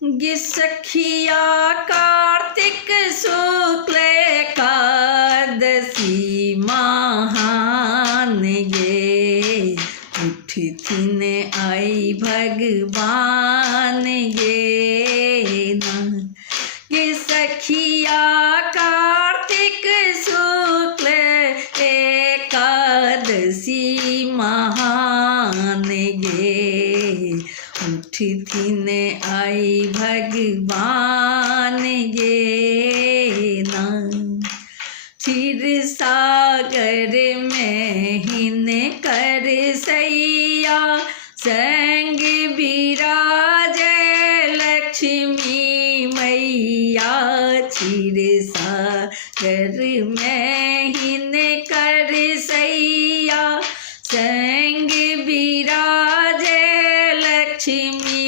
गे सखिया कार्तिक शुक्ल एकादशी महान गे, उठी थिन आई भगवान गे ना। गे सखिया कार्तिक शुक्ल एकादशी महान गे, उठी थिन आई भगवान गे ना। क्षीर सागर में हिन कर सैया, संग बिराजे लक्ष्मी मैया। क्षीर सागर में हिन कर सैया, संग बिराजे लक्ष्मी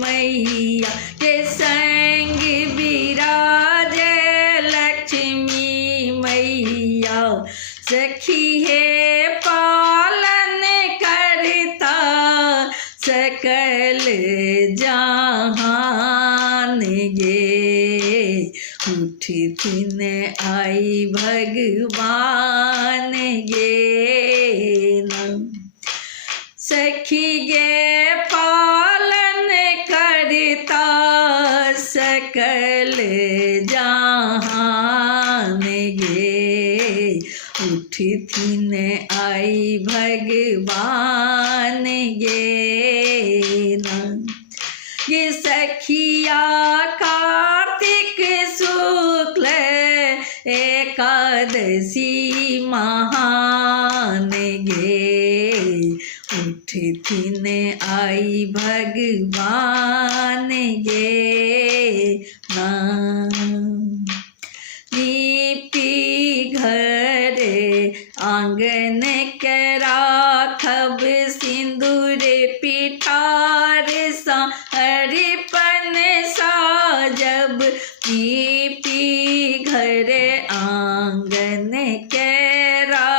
मैया। के संग बिराजे लक्ष्मी मैया, सखी है पालन करता सकल जहान गे, उठी थिन आई भगवान गे ना। सखी गे पालन करता सकल जहान गे, उठी थिन आई भगवान गे ना। गे सखिया कार्तिक शुक्ल एकादशी महान गे, उठी थिन आई भगवान गे ना। लीपी घर आंगन करा खब, सिंदूर पिठार सा हरिपन साजब। लीपी घर आंगन करा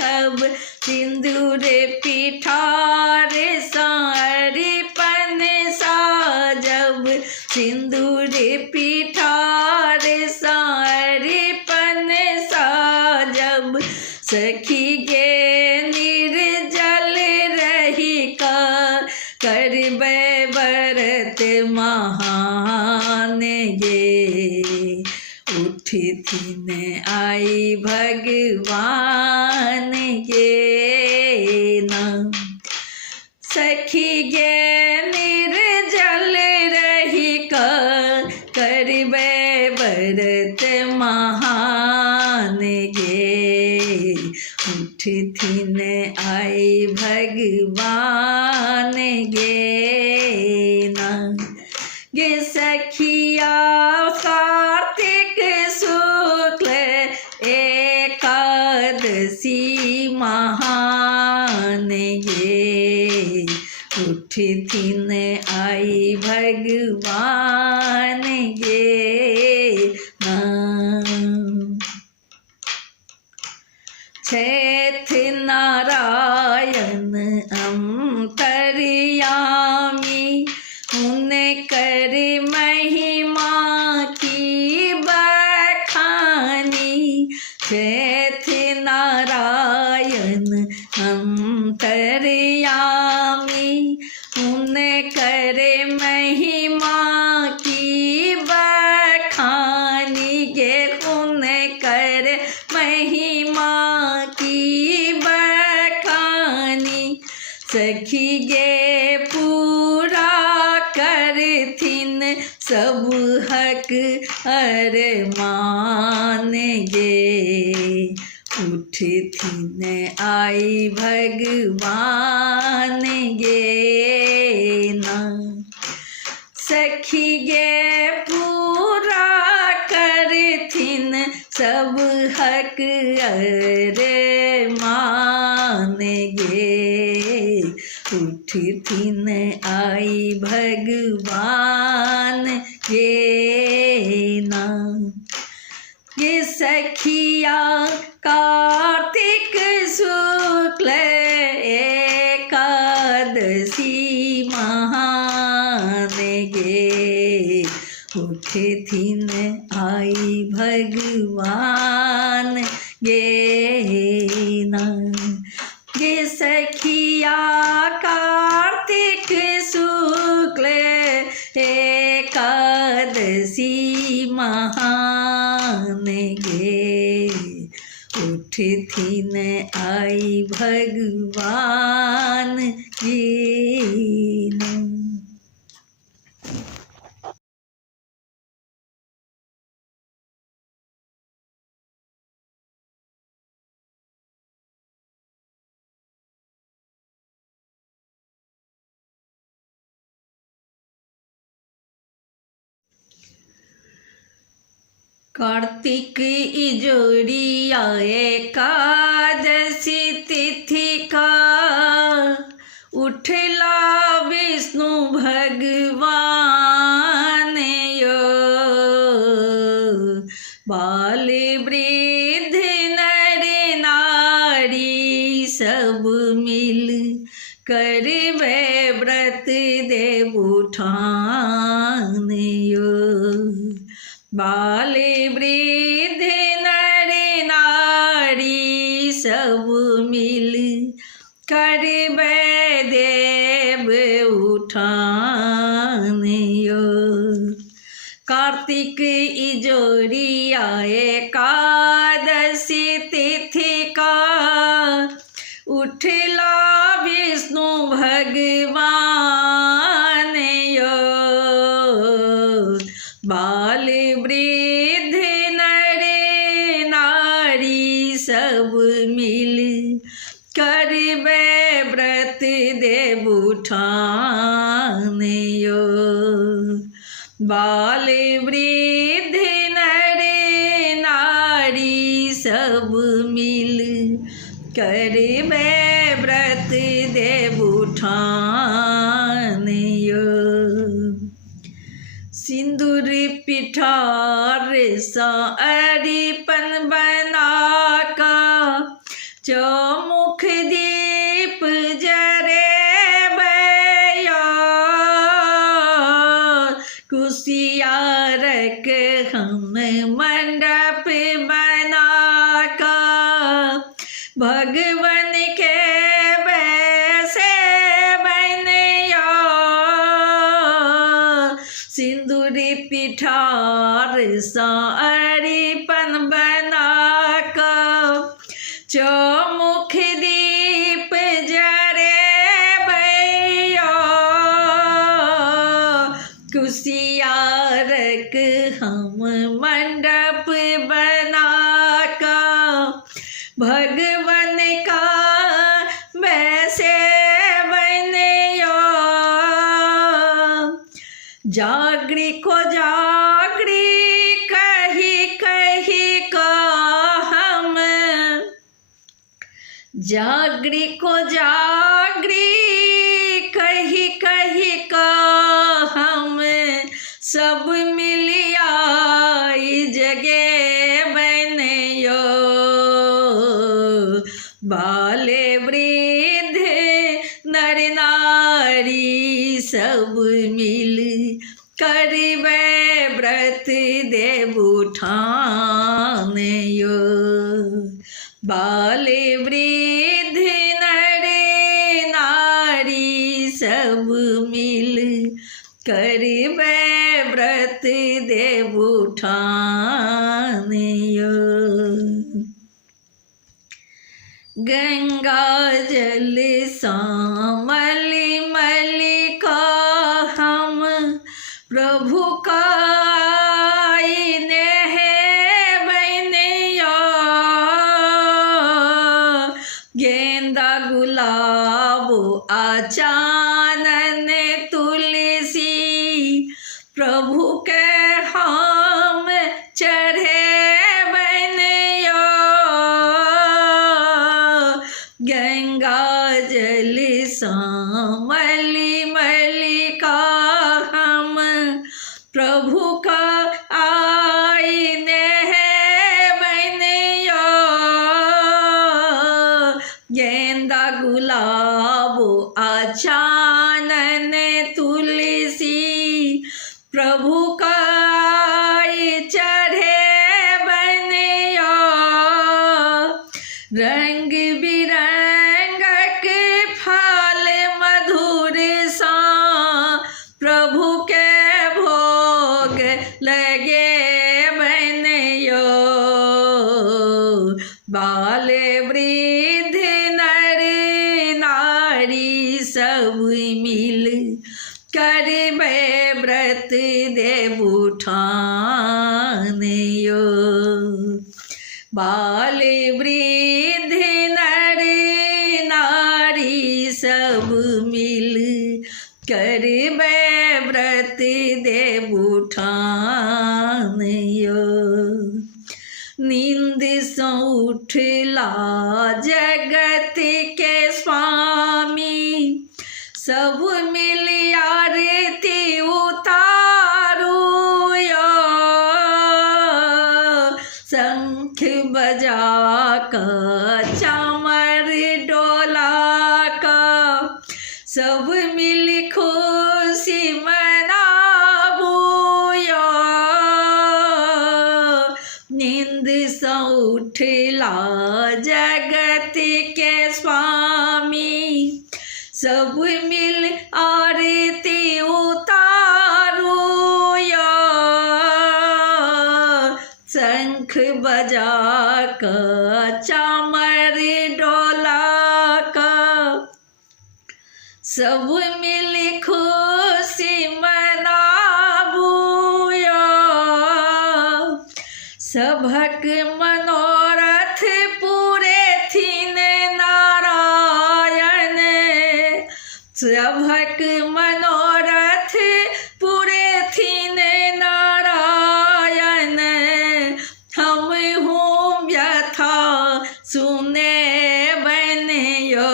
खब, सिंदूर पिठार सा हरिपन साजब। सिंदूर पिठार सा हरिपन साजब। सखी गे निर्जल रही का करबे व्रत महान गे, उठी थिन आई भगवान गे ना। सखी गे निर्जल रही का करबे व्रत महान गे, उठी थिन आई भगवान गे ना। गे सखिया कार्तिक शुक्ल एकादशी महान गे, उठी थिन आई भगवान गे ना। छेथ नारायण अंतर्यामी, उन कर महिमा की बखानी। छेथ नारायण अंतर्यामी, उन कर महिमा की बखानी गे। उन कर महिमा की बखानी, सखी गे पूरा करथिन सब हक अरमान गे, उठी थिन आई भगवान गे ना। सखी गे पूरा करथिन सब हक अरमान गे, उठी थिन आई भगवान गे ना। गे सखिया कार्तिक शुक्ल एकादशी महान गे, उठे थी न आई भगवान गे ना। गे सखिया कार्तिक शुक्ल एकादशी महान गे। उठ थी न आई भगवान गे ना। कार्तिक इजोरिया एकादशी तिथि का उठला विष्णु भगवान यो। बाल वृद्ध नर नारी सब मिल कर वे व्रत देव उठान यो। बाल वृद्ध नर नारी सब मिल कर देव उठान यो। कार्तिक इजोरिया एकादशी तिथि का उठला विष्णु भगवान यो। बाल वृद्ध नर नारी सब मिल कर व्रत देव उठान यो। बाल वृद्ध नर नारी सब मिल कर व्रत देव उठान यो। सिंदूर पिठार सा अरिपन बना का चौमुख दीप जरे बया। कुशियारक हम मंडप बना का भगवन के वैसे बनया। सिंदूर पिठार सा अरिपन बना का चौमुख दीप जरे भैया। कुशियारक हम मंडप बना का भगवन का वैसे बनया। जागरी को जागरी कही कही का हम। जागरी को जागरी कही कही का हम सब मिलिया जगे बनयो। बाल वृद्ध नर नारी सब मिल कर व्रत देव उठान यो। बाल वृद्ध नर नारी सब मिल कर व्रत देव उठान यो। गंगा जल सामल मलिका हम प्रभु का गेंदा गुलाब आचानन तुलसी प्रभु के हम चढ़े बनयो। गंगा जल सामल मलिका हम प्रभु का आईने बनयो। गेंदा गुलाब आचानन तुलसी प्रभु का करबे व्रत देवउठानयो। बाल वृद्ध नर नारी सब मिल करबे व्रत देवउठानयो। नींद सो उठला जगत के स्वामी, सब मिल आरती उतारो यो। शंख बजा का चामर डोला का, सब मिल खुशी मनाबो यो। नींद सो उठला जगत के स्वामी, सब मिल आरती उतारो यो। शंख बजा का चामर डोला का, सब मिल खुशी मनाबो यो। सभक मनोरथ पूरे थिन नारायण, सभक मनोरथ पूरे थिन नारायण। हम हूँ व्यथा सुने बनियो।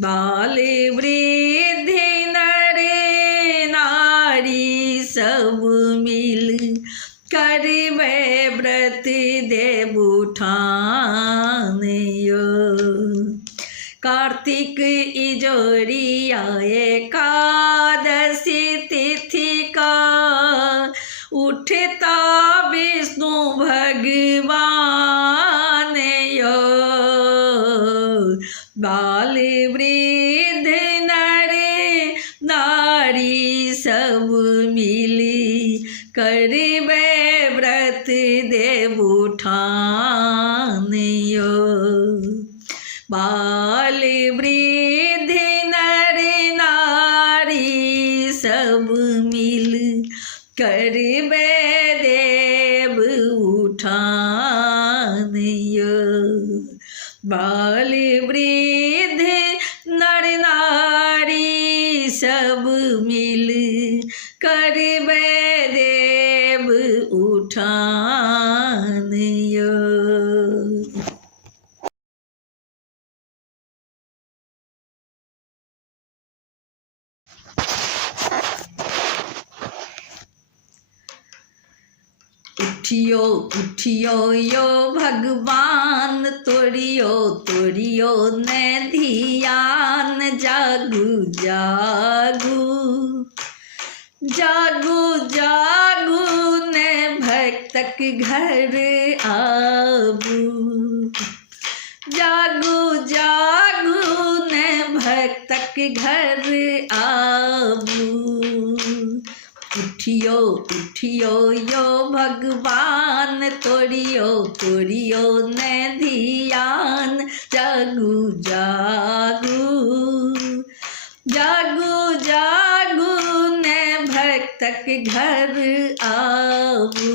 बाल वृद्ध नर नारी सब मिल करबे व्रत देवउठानयो। कार्तिक इजोरिया एकादशी तिथि का, उठता विष्णु भगवान यो। बाल वृद्ध नर नारी सब मिली करबे व्रत देवउठानयो। बाल वृद्ध नर नारी सब मिल करबे देवउठानयो। बाल वृद्ध नर नारी सब मिल करबे देवउठानयो। उठियो उठियो यो भगवान, तोड़ियो तोड़ियो ने धियान। जागू जागू जागू जागू ने भक्तक घर आबू। जागू जागू ने भक्तक घर आबू। उठियो उठियो यो भगवान, तोड़ियो तोड़ियो ने धियान। जागू जागू जागू जागू ने भक्तक घर आबू।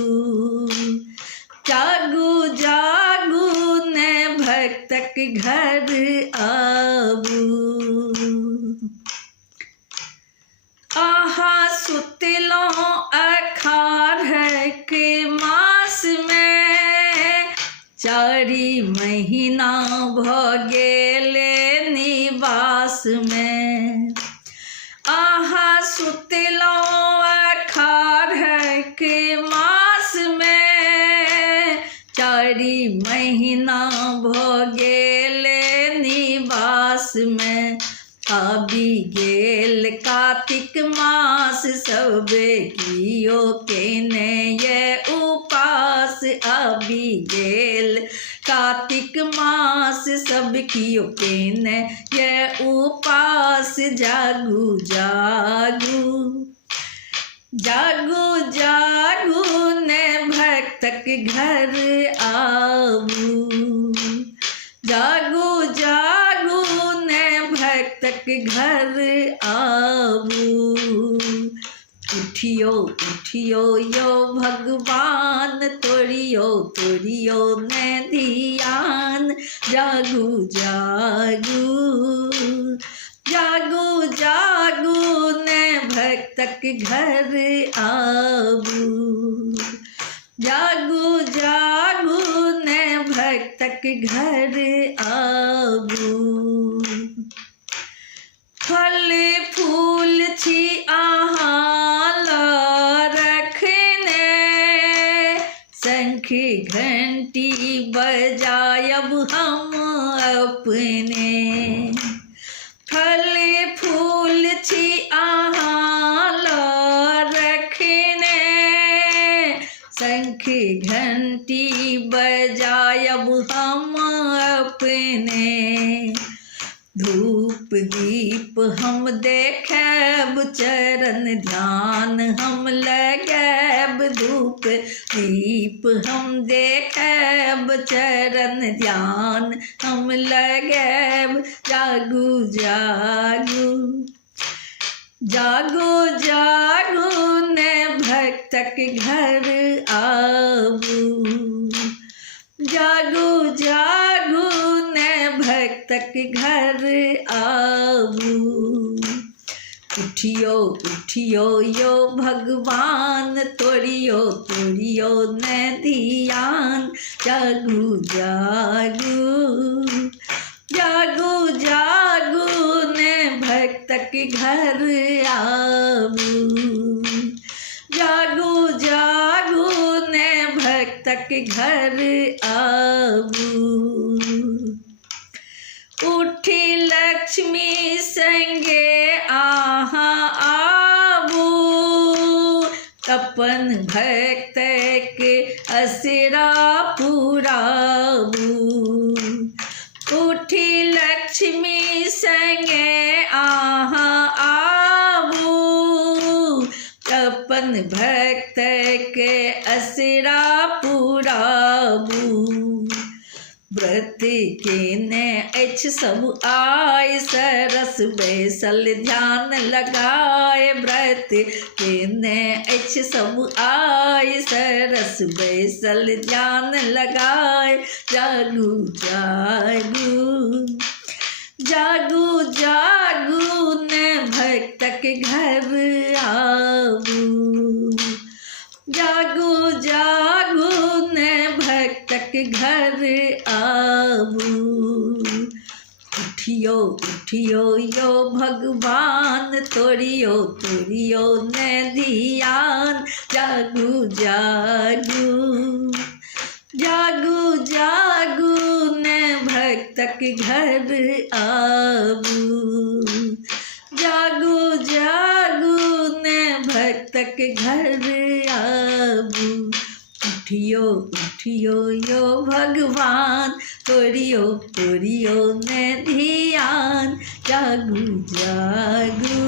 जागू जागू ने भक्तक घर आबू। आहा सुतलो अखाढ़ के मास में, चारि महीना भ गेले निवास में। आहा सुतलो अखाढ़ के मास में, चारि महीना भ गेले निवास में। आबि गेल कार्तिक मास, सबे कियो केने ये उपास। आबि गेल कार्तिक मास, सब कियो केने ये उपास। जागू जागू जागू जागू ने भक्तक घर आबू। जागू जागू ने भक्तक घर आबू। उठियो उठियो यो भगवान, तोड़ियो तोड़ियो ने ध्यान। जागू जागू जागू जागू ने भक्तक घर आबू। जागू जागू ने भक्तक घर आबू। फल फूल छी आहाँ रखने, शंख घंटी बजायब हम अपने। फल फूल छी आहाँ रखने, शंख घंटी बजायब हम अपने। धूप दीप हम देखब, चरण ध्यान हम लगैब। धूप दीप हम देखब, चरण ध्यान हम लगैब। जागू जागू जागू जागू ने भक्तक घर आबू। जागू जागू ने भक्तक घर आबू। उठियो उठियो यो भगवान, तोड़ियो तोड़ियो ने ध्यान। जागू जागू जागू जागू ने भक्तक घर आबू। जागू जागू ने भक्तक घर आबू। उठी लक्ष्मी संगे आहाँ आबू, अपन भक्तक असरा पुराबू। उठी लक्ष्मी संगे आहाँ आबू, अपन भक्तक असरा पुराबू। व्रत केने अछि सब आय, सरस बैसल ध्यान लगाए। व्रत केने अछि सब आय, सरस बैसल ध्यान लगाए। जागू जागू जागू जागू ने भक्तक घर आबू। जागू जागू ने भक्तक घर आबू। उठियो उठियो यो भगवान, तोड़ियो तोड़ियो ने ध्यान। जागू जागू जागू जागू ने भक्तक घर आबू। जागू जागू ने भक्तक घर आबू। उठियो उठियो यो भगवान, तोड़ियो तोड़ियो ने ध्यान। जागू जागू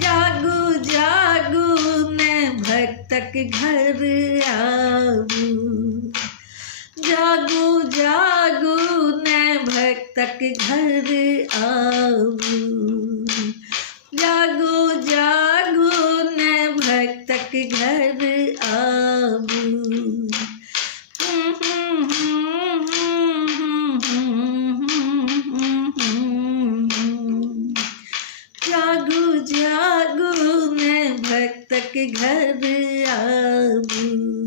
जागू जागू ने भक्तक घर आबू। जागू जागू ने भक्तक घर आबू। जागू जागू ने भक्तक घर आबू। जागू जागू ने भक्तक घर आबू।